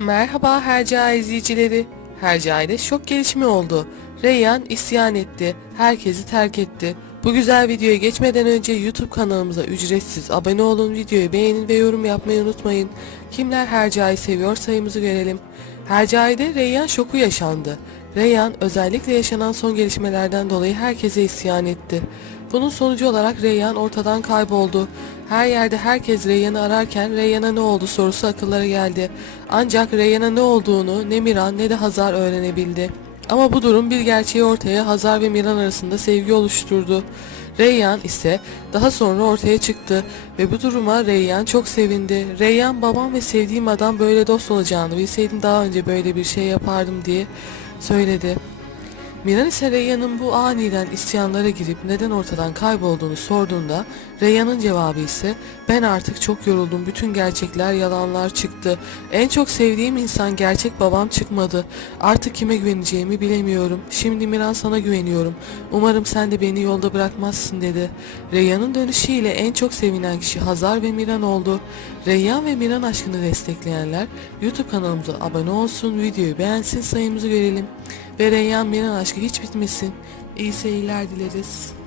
Merhaba Hercai izleyicileri. Hercai'de şok gelişme oldu. Reyyan isyan etti. Herkesi terk etti. Bu güzel videoya geçmeden önce YouTube kanalımıza ücretsiz abone olun, videoyu beğenin ve yorum yapmayı unutmayın. Kimler Hercai seviyor sayımızı görelim. Hercai'de Reyyan şoku yaşandı. Reyyan özellikle yaşanan son gelişmelerden dolayı herkese isyan etti. Bunun sonucu olarak Reyyan ortadan kayboldu. Her yerde herkes Reyyan'ı ararken Reyyan'a ne oldu sorusu akıllara geldi. Ancak Reyyan'a ne olduğunu ne Miran ne de Hazar öğrenebildi. Ama bu durum bir gerçeği ortaya Hazar ve Miran arasında sevgi oluşturdu. Reyyan ise daha sonra ortaya çıktı ve bu duruma Reyyan çok sevindi. Reyyan babam ve sevdiğim adam böyle dost olacağını bilseydim daha önce böyle bir şey yapardım diye söyledi. Miran ise Reyyan'ın bu aniden isyanlara girip neden ortadan kaybolduğunu sorduğunda Reyyan'ın cevabı ise ben artık çok yoruldum bütün gerçekler yalanlar çıktı. En çok sevdiğim insan gerçek babam çıkmadı. Artık kime güveneceğimi bilemiyorum. Şimdi Miran sana güveniyorum. Umarım sen de beni yolda bırakmazsın dedi. Reyyan'ın dönüşüyle en çok sevinen kişi Hazar ve Miran oldu. Reyyan ve Miran aşkını destekleyenler YouTube kanalımıza abone olsun videoyu beğensin sayımızı görelim ve Reyyan Miran aşkı hiç bitmesin. İyi seyirler dileriz.